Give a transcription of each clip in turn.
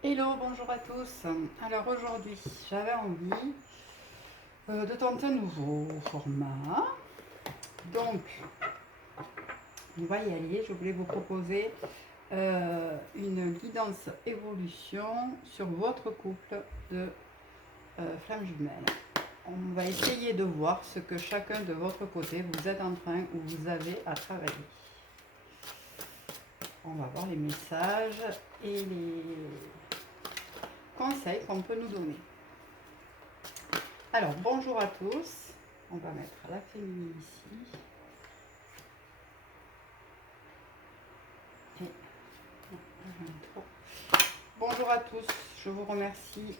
Hello, bonjour à tous. Alors aujourd'hui, j'avais envie de tenter un nouveau format. Donc, on va y aller. Je voulais vous proposer une guidance évolution sur votre couple de flammes jumelles. On va essayer de voir ce que chacun de votre côté vous êtes en train ou vous avez à travailler. On va voir les messages et les conseils qu'on peut nous donner. Alors, bonjour à tous. On va mettre la féminine ici. Et... Bonjour à tous. Je vous remercie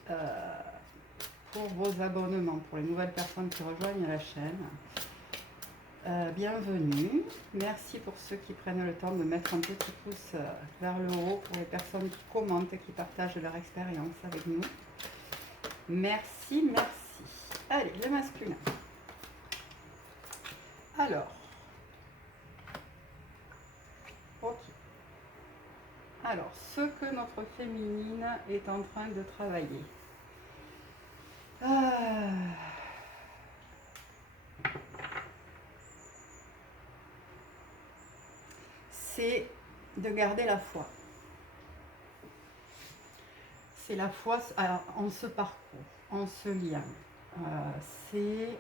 pour vos abonnements, pour les nouvelles personnes qui rejoignent la chaîne. Bienvenue. Merci pour ceux qui prennent le temps de mettre un petit pouce vers le haut, pour les personnes qui commentent et qui partagent leur expérience avec nous. Merci, merci. Allez, le masculin. Alors, ok. Alors, ce que notre féminine est en train de travailler. C'est de garder la foi. C'est la foi en ce parcours, en ce lien. C'est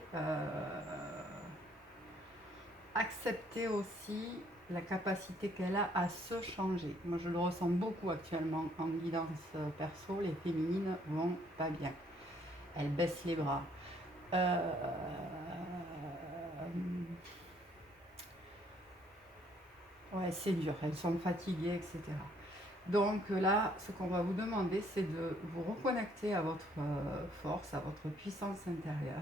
accepter aussi la capacité qu'elle a à se changer. Moi, je le ressens beaucoup actuellement en guidance perso. Les féminines vont pas bien. Elles baissent les bras. Ouais, c'est dur. Elles sont fatiguées, etc. Donc là, ce qu'on va vous demander, c'est de vous reconnecter à votre force, à votre puissance intérieure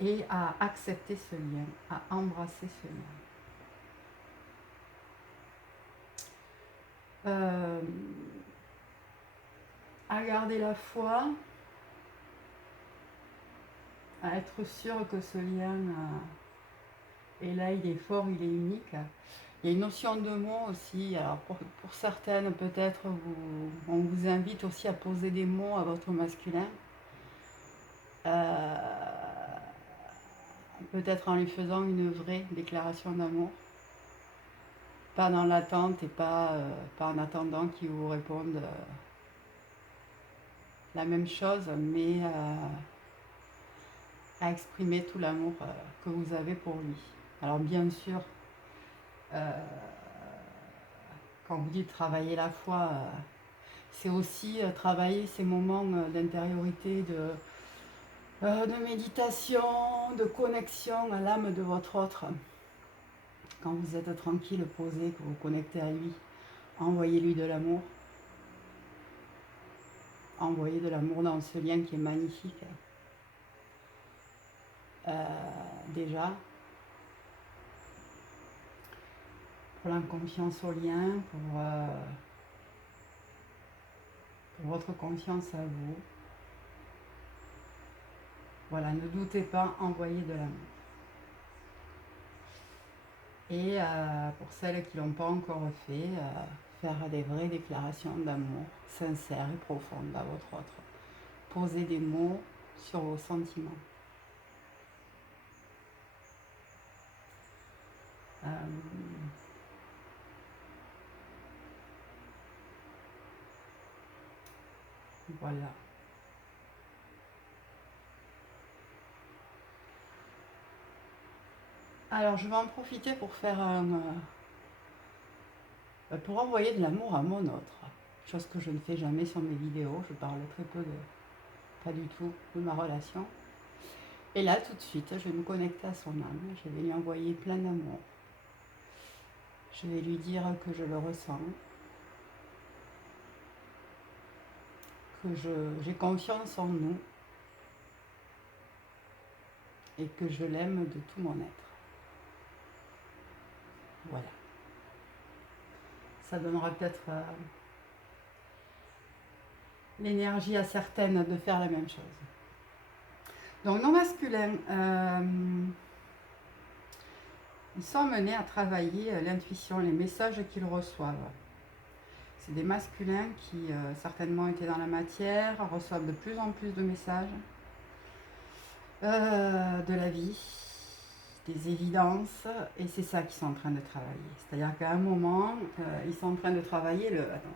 et à accepter ce lien, à embrasser ce lien. À garder la foi, à être sûr que ce lien est là, il est fort, il est unique. Il y a une notion de mots aussi. Alors pour certaines, peut-être, on vous invite aussi à poser des mots à votre masculin. Peut-être en lui faisant une vraie déclaration d'amour. Pas dans l'attente et pas en attendant qu'il vous réponde la même chose, mais à exprimer tout l'amour que vous avez pour lui. Alors bien sûr, quand vous dites travailler la foi, c'est aussi travailler ces moments d'intériorité, de méditation, de connexion à l'âme de votre autre. Quand vous êtes tranquille, posé, que vous connectez à lui, envoyez-lui de l'amour. Envoyez de l'amour dans ce lien qui est magnifique. Déjà, pour la confiance au lien, pour votre confiance à vous. Voilà, ne doutez pas, envoyez de l'amour. Et pour celles qui ne l'ont pas encore fait, faire des vraies déclarations d'amour sincères et profondes à votre autre. Posez des mots sur vos sentiments. Voilà. Alors je vais en profiter pour faire pour envoyer de l'amour à mon autre. Chose que je ne fais jamais sur mes vidéos. Je parle très peu pas du tout de ma relation. Et là, tout de suite, je vais me connecter à son âme. Je vais lui envoyer plein d'amour. Je vais lui dire que je le ressens. Que j'ai confiance en nous. Et que je l'aime de tout mon être. Voilà. Ça donnera peut-être l'énergie à certaines de faire la même chose. Donc nos masculins, ils sont amenés à travailler l'intuition, les messages qu'ils reçoivent. c'est des masculins qui certainement étaient dans la matière, reçoivent de plus en plus de messages de la vie, des évidences, et c'est ça qu'ils sont en train de travailler. C'est-à-dire qu'à un moment, ils sont en train de travailler le... Attends.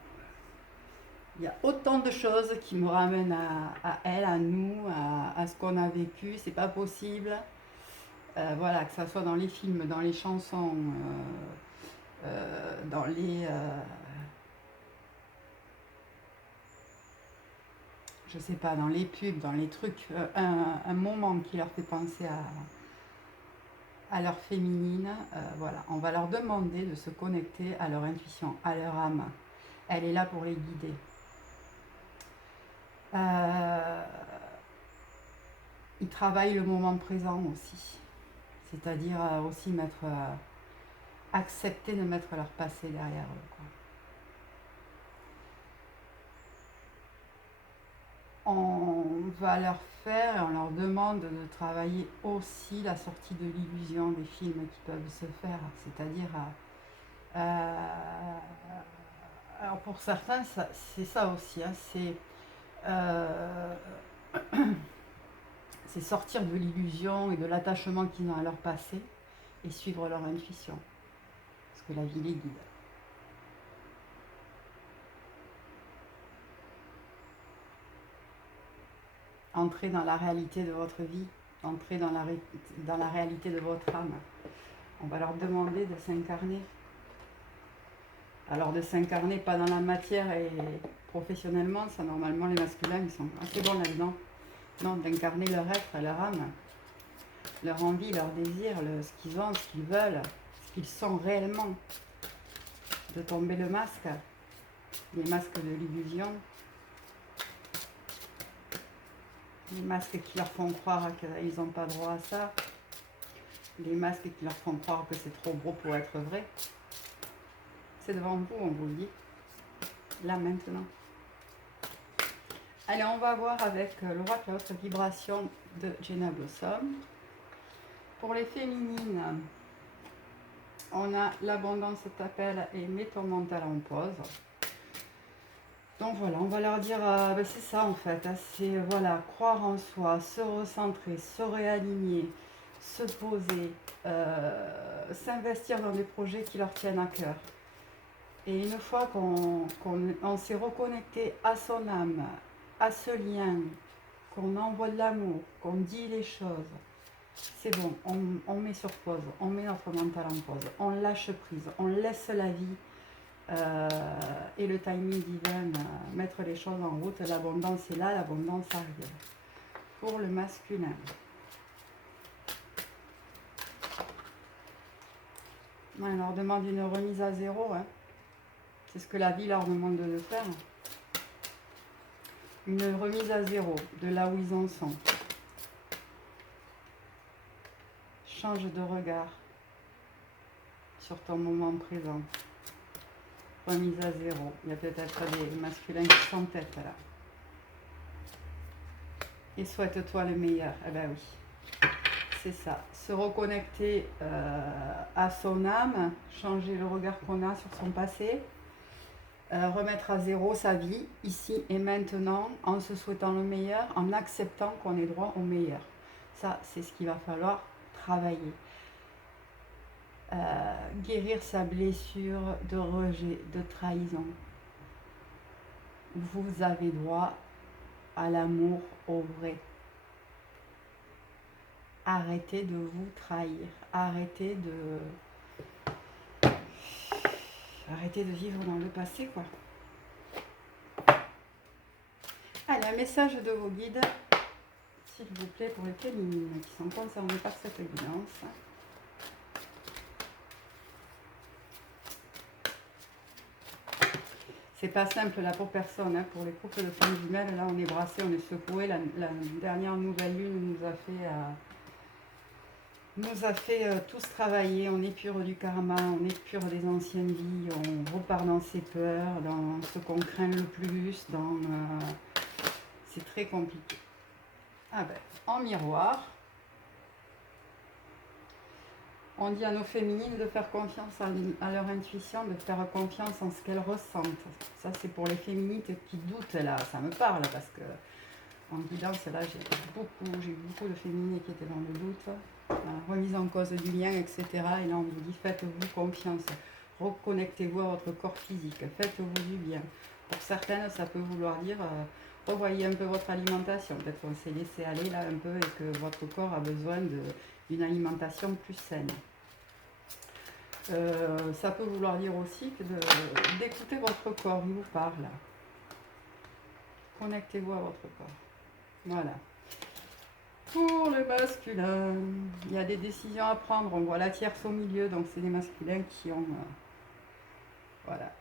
Il y a autant de choses qui me ramènent à elle, à nous, à ce qu'on a vécu. C'est pas possible. Voilà, que ça soit dans les films, dans les chansons, dans les... je sais pas, dans les pubs, dans les trucs, un moment qui leur fait penser à leur féminine, voilà, on va leur demander de se connecter à leur intuition, à leur âme. Elle est là pour les guider. Ils travaillent le moment présent aussi, c'est-à-dire aussi accepter de mettre leur passé derrière eux, quoi. On va leur faire et on leur demande de travailler aussi la sortie de l'illusion des films qui peuvent se faire, c'est-à-dire alors pour certains c'est ça aussi, hein, c'est sortir de l'illusion et de l'attachement qu'ils ont à leur passé et suivre leur intuition, parce que la vie les guide. Entrez dans la réalité de votre vie, entrez dans la réalité de votre âme. On va leur demander de s'incarner. Alors de s'incarner pas dans la matière et professionnellement, ça normalement les masculins ils sont assez bons là-dedans. Non, d'incarner leur être, leur âme, leur envie, leur désir, ce qu'ils ont, ce qu'ils veulent, ce qu'ils sont réellement. De tomber le masque, les masques de l'illusion, les masques qui leur font croire qu'ils n'ont pas droit à ça, les masques qui leur font croire que c'est trop gros pour être vrai. C'est devant vous, on vous le dit, là maintenant. Allez, on va voir avec l'oracle la haute vibration de Jenna Blossom. Pour les féminines, on a l'abondance t'appelle et mets ton mental en pause. Donc voilà, on va leur dire, c'est ça en fait, hein, c'est voilà, croire en soi, se recentrer, se réaligner, se poser, s'investir dans des projets qui leur tiennent à cœur. Et une fois qu'on s'est reconnecté à son âme, à ce lien, qu'on envoie de l'amour, qu'on dit les choses, c'est bon, on met sur pause, on met notre mental en pause, on lâche prise, on laisse la vie et le timing divin mettre les choses en route. L'abondance est là, l'abondance arrive. Pour le masculin. On leur demande une remise à zéro, hein. C'est ce que la vie leur demande de faire. Une remise à zéro de là où ils en sont. Change de regard sur ton moment présent. Remise à zéro. Il y a peut-être des masculins qui s'entêtent là. Et souhaite-toi le meilleur. Eh ben oui, c'est ça. Se reconnecter à son âme, changer le regard qu'on a sur son passé. Remettre à zéro sa vie, ici et maintenant, en se souhaitant le meilleur, en acceptant qu'on ait droit au meilleur. Ça, c'est ce qu'il va falloir travailler. Guérir sa blessure de rejet, de trahison. Vous avez droit à l'amour au vrai. Arrêtez de vous trahir. Arrêtez de vivre dans le passé, quoi. Allez, un message de vos guides, s'il vous plaît, pour les féminines qui sont concernées par cette guidance. C'est pas simple là pour personne, hein. Pour les couples de femmes jumelles, là on est brassés, on est secoués. La dernière nouvelle lune nous a fait tous travailler. On épure du karma, on épure des anciennes vies, on repart dans ses peurs, dans ce qu'on craint le plus, c'est très compliqué. Ah ben, en miroir, On dit à nos féminines de faire confiance à leur intuition, de faire confiance en ce qu'elles ressentent. Ça, c'est pour les féminines qui doutent, là. Ça me parle, parce que en guidance, là, j'ai eu beaucoup de féminines qui étaient dans le doute, la remise en cause du lien, etc. Et là, on vous dit, faites-vous confiance. Reconnectez-vous à votre corps physique. Faites-vous du bien. Pour certaines, ça peut vouloir dire... revoyez un peu votre alimentation. Peut-être qu'on s'est laissé aller là un peu et que votre corps a besoin d'une alimentation plus saine. Ça peut vouloir dire aussi d'écouter votre corps, il vous parle. Connectez-vous à votre corps. Voilà. Pour le masculin, il y a des décisions à prendre. On voit la tierce au milieu, donc c'est des masculins qui ont... voilà.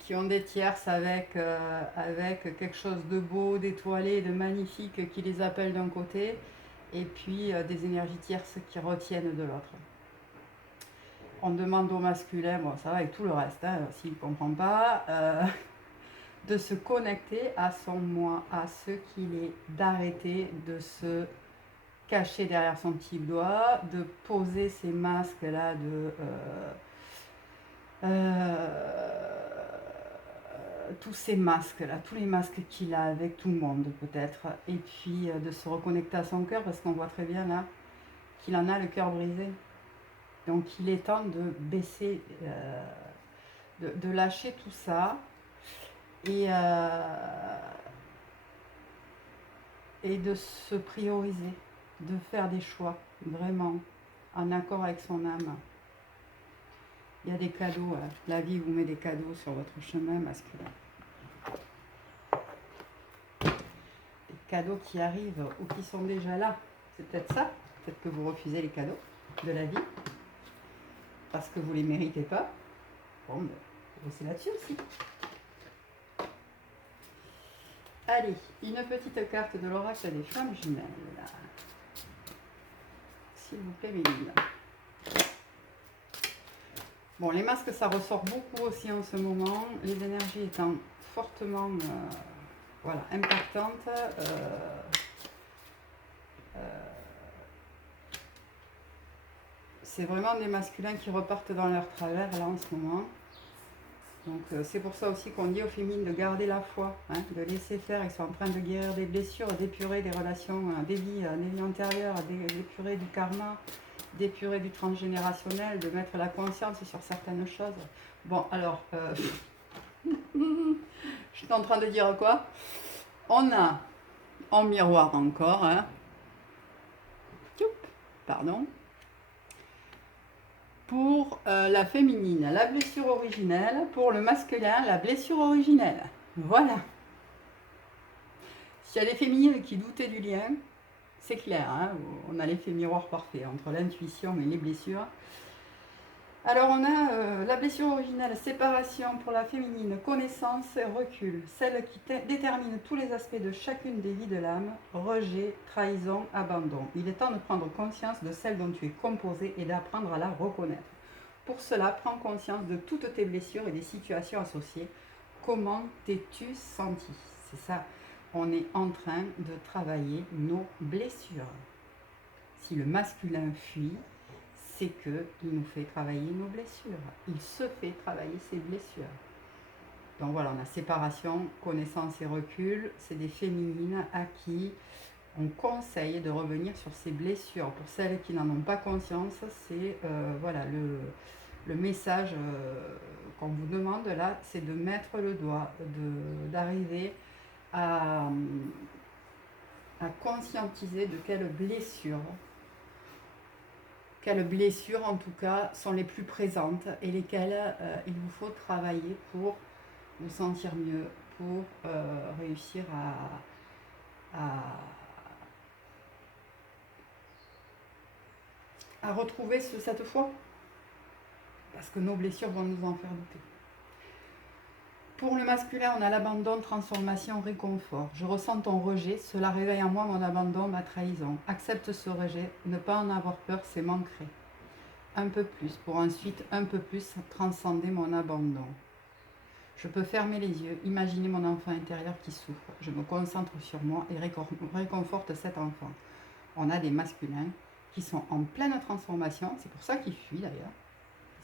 Qui ont des tierces avec quelque chose de beau, d'étoilé, de magnifique qui les appelle d'un côté, et puis des énergies tierces qui retiennent de l'autre. On demande au masculin, bon ça va avec tout le reste, hein, s'il ne comprend pas, de se connecter à son moi, à ce qu'il est, d'arrêter de se cacher derrière son petit doigt, de poser ces masques là tous ces masques là, tous les masques qu'il a avec tout le monde peut-être, et puis de se reconnecter à son cœur, parce qu'on voit très bien là qu'il en a le cœur brisé. Donc il est temps de baisser, de lâcher tout ça et de se prioriser, de faire des choix vraiment en accord avec son âme. Il y a des cadeaux, la vie vous met des cadeaux sur votre chemin masculin. Des cadeaux qui arrivent ou qui sont déjà là. C'est peut-être ça, peut-être que vous refusez les cadeaux de la vie parce que vous ne les méritez pas. Bon, ben, c'est là-dessus aussi. Allez, une petite carte de l'oracle des flammes jumelles. S'il vous plaît, Méline. Bon, les masques, ça ressort beaucoup aussi en ce moment. Les énergies étant fortement voilà, impactantes. C'est vraiment des masculins qui repartent dans leur travers là en ce moment. Donc c'est pour ça aussi qu'on dit aux féminines de garder la foi, hein, de laisser faire. Ils sont en train de guérir des blessures, d'épurer des relations, des vies antérieures, d'épurer du karma, d'épurer du transgénérationnel, de mettre la conscience sur certaines choses. Bon, alors, je suis en train de dire quoi? On a en miroir encore, hein, pardon, pour la féminine, la blessure originelle, pour le masculin, la blessure originelle. Voilà. S'il y a des féminines qui doutaient du lien, c'est clair, hein, on a l'effet miroir parfait entre l'intuition et les blessures. Alors on a la blessure originelle, séparation pour la féminine, connaissance et recul, celle qui détermine tous les aspects de chacune des vies de l'âme, rejet, trahison, abandon. Il est temps de prendre conscience de celle dont tu es composé et d'apprendre à la reconnaître. Pour cela, prends conscience de toutes tes blessures et des situations associées. Comment t'es-tu senti? C'est ça, on est en train de travailler nos blessures. Si le masculin fuit, c'est qu'il nous fait travailler nos blessures. Il se fait travailler ses blessures. Donc voilà, on a séparation, connaissance et recul. C'est des féminines à qui on conseille de revenir sur ces blessures. Pour celles qui n'en ont pas conscience, c'est voilà, le message qu'on vous demande là, c'est de mettre le doigt, d'arriver à conscientiser de quelles blessures en tout cas sont les plus présentes et lesquelles il vous faut travailler pour vous sentir mieux, pour réussir à retrouver cette foi, parce que nos blessures vont nous en faire douter. Pour le masculin, on a l'abandon, transformation, réconfort. Je ressens ton rejet, cela réveille en moi mon abandon, ma trahison. Accepte ce rejet, ne pas en avoir peur, c'est m'ancrer. Un peu plus, pour ensuite un peu plus transcender mon abandon. Je peux fermer les yeux, imaginer mon enfant intérieur qui souffre. Je me concentre sur moi et réconforte cet enfant. On a des masculins qui sont en pleine transformation, c'est pour ça qu'ils fuient d'ailleurs,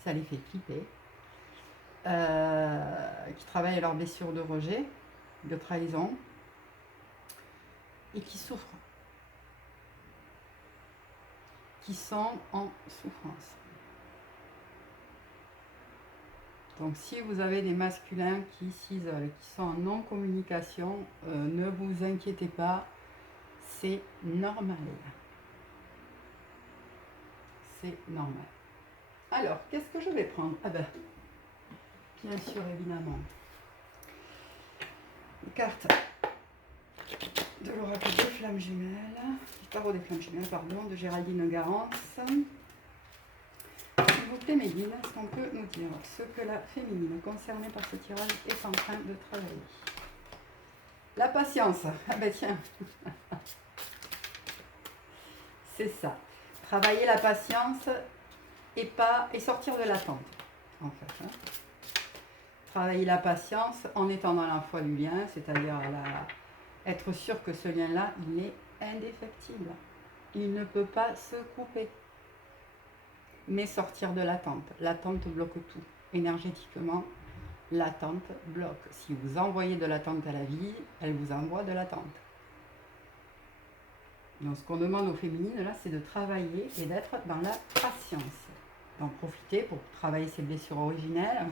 ça les fait flipper, qui travaillent à leurs blessures de rejet, de trahison, et qui souffrent, qui sont en souffrance. Donc si vous avez des masculins qui s'isolent, qui sont en non-communication, ne vous inquiétez pas, c'est normal. C'est normal. Alors, qu'est-ce que je vais prendre? Ah ben, bien sûr, évidemment, les cartes de l'oracle des flammes jumelles, du tarot des flammes jumelles, pardon, de Géraldine Garance. S'il vous plaît, Méline, est-ce qu'on peut nous dire ce que la féminine concernée par ce tirage est en train de travailler? La patience. Ah ben tiens. C'est ça. Travailler la patience et sortir de l'attente, en fait. Travailler la patience en étant dans la foi du lien, c'est-à-dire être sûr que ce lien-là, il est indéfectible. Il ne peut pas se couper. Mais sortir de l'attente. L'attente bloque tout. Énergétiquement, l'attente bloque. Si vous envoyez de l'attente à la vie, elle vous envoie de l'attente. Donc ce qu'on demande aux féminines, là, c'est de travailler et d'être dans la patience. D'en profiter pour travailler ses blessures originelles,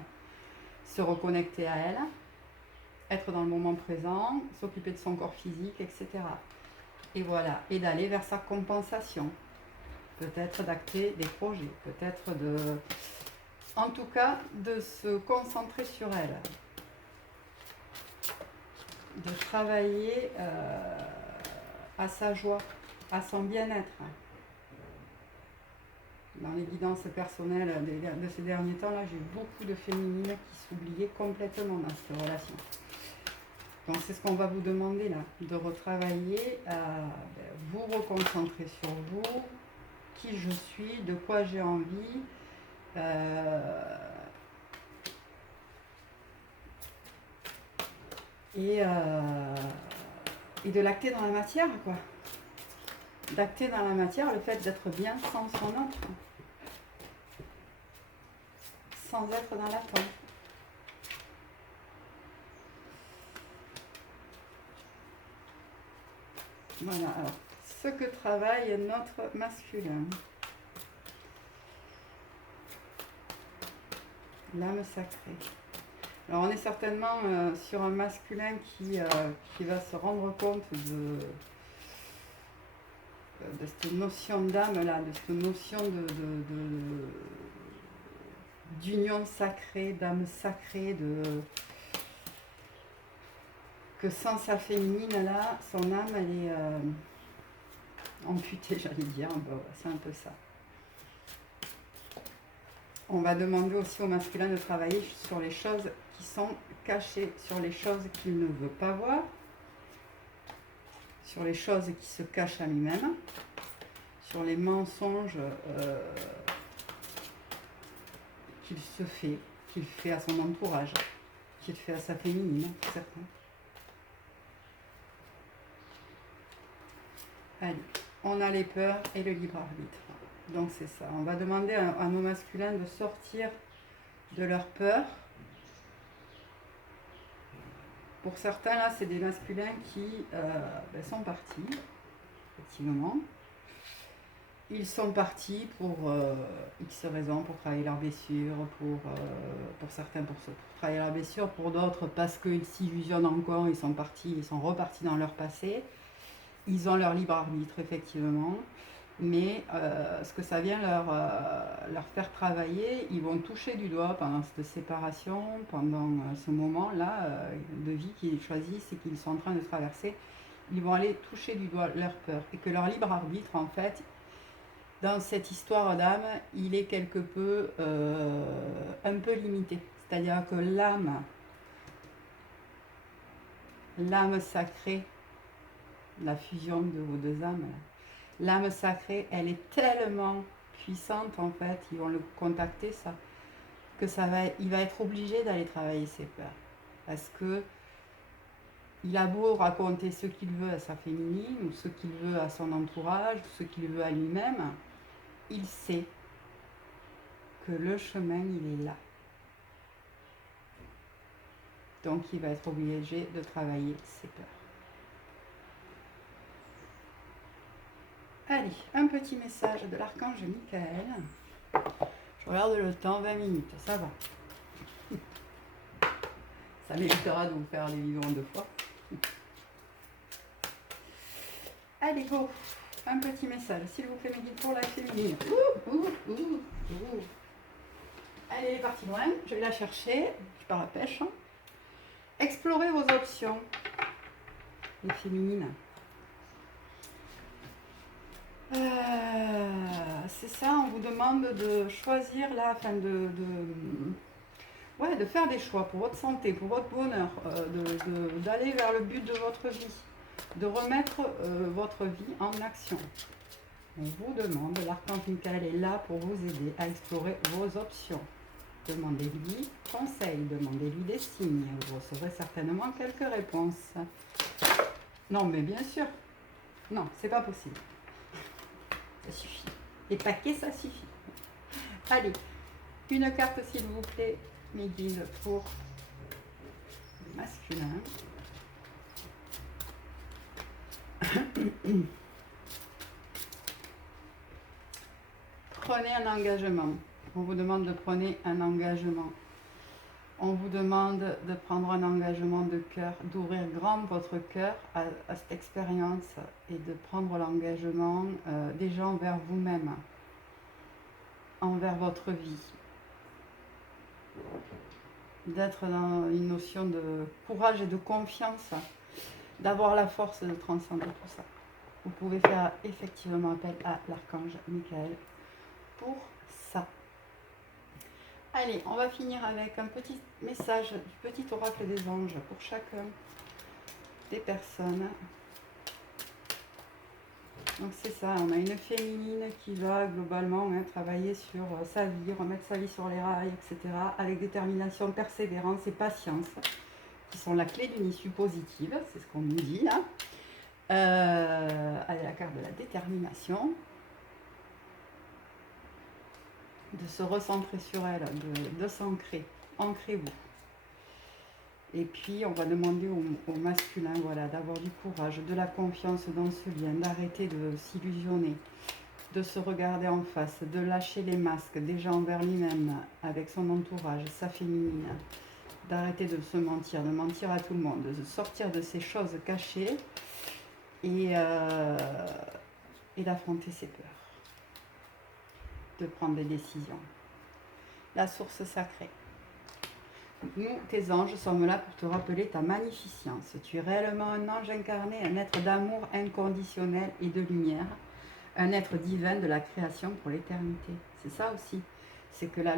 se reconnecter à elles, être dans le moment présent, s'occuper de son corps physique, etc. Et voilà, et d'aller vers sa compensation. Peut-être d'acter des projets, peut-être en tout cas, de se concentrer sur elle. De travailler à sa joie, à son bien-être. Dans les guidances personnelles de ces derniers temps, là, j'ai eu beaucoup de féminines qui s'oubliaient complètement dans cette relation. Donc c'est ce qu'on va vous demander là, de retravailler, vous reconcentrer sur vous, qui je suis, de quoi j'ai envie, et de l'acter dans la matière, quoi. D'acter dans la matière le fait d'être bien sans son autre, sans être dans l'attente. Voilà, alors, ce que travaille notre masculin. L'âme sacrée. Alors, on est certainement sur un masculin qui va se rendre compte de cette notion d'âme-là, de cette notion d'union sacrée, d'âme sacrée, que sans sa féminine, là, son âme, elle est amputée, j'allais dire. Bon, c'est un peu ça. On va demander aussi au masculin de travailler sur les choses qui sont cachées, sur les choses qu'il ne veut pas voir, sur les choses qui se cachent à lui-même, sur les mensonges qu'il fait à son entourage, qu'il fait à sa féminine, pour certains. Allez, on a les peurs et le libre arbitre. Donc c'est ça, on va demander à nos masculins de sortir de leurs peurs. Pour certains, là, c'est des masculins qui sont partis, effectivement. Ils sont partis pour X raisons, pour travailler leurs blessures, pour certains pour travailler leurs blessures, pour d'autres parce qu'ils s'illusionnent encore, ils sont partis, ils sont repartis dans leur passé. Ils ont leur libre arbitre, effectivement, mais ce que ça vient leur faire travailler, ils vont toucher du doigt pendant cette séparation, pendant ce moment-là de vie qu'ils choisissent et qu'ils sont en train de traverser. Ils vont aller toucher du doigt leur peur et que leur libre arbitre, en fait, dans cette histoire d'âme, il est quelque peu un peu limité. C'est-à-dire que l'âme sacrée, la fusion de vos deux âmes, l'âme sacrée, elle est tellement puissante, en fait, ils vont le contacter, ça, que il va être obligé d'aller travailler ses peurs. Parce que il a beau raconter ce qu'il veut à sa féminine, ou ce qu'il veut à son entourage, ou ce qu'il veut à lui-même, il sait que le chemin, il est là. Donc, il va être obligé de travailler ses peurs. Allez, un petit message de l'archange Michael. Je regarde le temps, 20 minutes, ça va. Ça m'évitera de vous faire des vidéos en 2 fois. Allez, go. Un petit message, s'il vous plaît, mes guides pour la féminine. Allez, elle est partie loin. Je vais la chercher. Je pars à pêche. Explorez vos options, les féminines. C'est ça, on vous demande de choisir là, afin de faire des choix pour votre santé, pour votre bonheur, d'aller vers le but de votre vie, de remettre votre vie en action. On vous demande, l'archange Michael est là pour vous aider à explorer vos options. Demandez-lui conseil, demandez-lui des signes, vous recevrez certainement quelques réponses. Non, mais bien sûr, non, c'est pas possible. Ça suffit. Les paquets, ça suffit. Allez, une carte s'il vous plaît, mes guides, pour masculin. Prenez un engagement. On vous demande de prendre un engagement. On vous demande de prendre un engagement de cœur, d'ouvrir grand votre cœur à cette expérience et de prendre l'engagement déjà envers vous-même, envers votre vie. D'être dans une notion de courage et de confiance, d'avoir la force de transcender tout ça. Vous pouvez faire effectivement appel à l'archange Michael pour ça. Allez, on va finir avec un petit message du petit oracle des anges pour chacun des personnes. Donc c'est ça, on a une féminine qui va globalement travailler sur sa vie, remettre sa vie sur les rails, etc. avec détermination, persévérance et patience, qui sont la clé d'une issue positive, c'est ce qu'on nous dit là. Allez, la carte de la détermination. De se recentrer sur elle, de s'ancrer. Ancrez-vous. Et puis, on va demander au masculin, voilà, d'avoir du courage, de la confiance dans ce lien, d'arrêter de s'illusionner, de se regarder en face, de lâcher les masques, déjà envers lui-même, avec son entourage, sa féminine, d'arrêter de se mentir, de mentir à tout le monde, de sortir de ces choses cachées et d'affronter ses peurs. De prendre des décisions. La source sacrée. Nous, tes anges, sommes là pour te rappeler ta magnificence. Tu es réellement un ange incarné, un être d'amour inconditionnel et de lumière, un être divin de la création pour l'éternité. C'est ça aussi. C'est que là,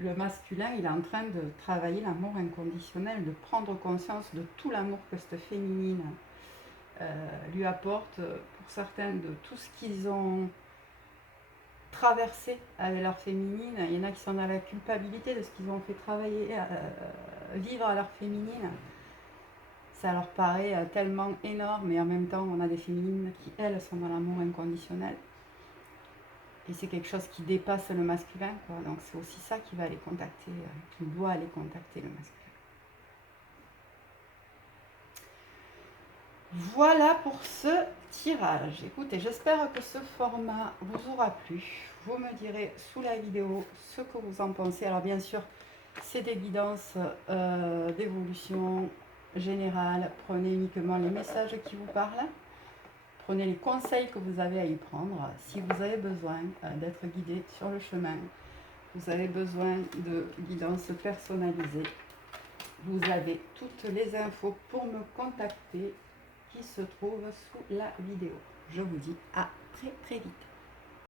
le masculin, il est en train de travailler l'amour inconditionnel, de prendre conscience de tout l'amour que cette féminine lui apporte, pour certains, de tout ce qu'ils ont traversé avec leur féminine. Il y en a qui sont dans la culpabilité de ce qu'ils ont fait travailler, vivre à leur féminine. Ça leur paraît tellement énorme, et en même temps on a des féminines qui, elles, sont dans l'amour inconditionnel. Et c'est quelque chose qui dépasse le masculin, quoi. Donc c'est aussi ça qui va aller contacter, qui doit aller contacter le masculin. Voilà pour ce tirage. Écoutez, j'espère que ce format vous aura plu. Vous me direz sous la vidéo ce que vous en pensez. Alors bien sûr, c'est des guidances d'évolution générale. Prenez uniquement les messages qui vous parlent. Prenez les conseils que vous avez à y prendre. Si vous avez besoin d'être guidé sur le chemin, vous avez besoin de guidance personnalisée, vous avez toutes les infos pour me contacter qui se trouvent sous la vidéo. Je vous dis à très très vite.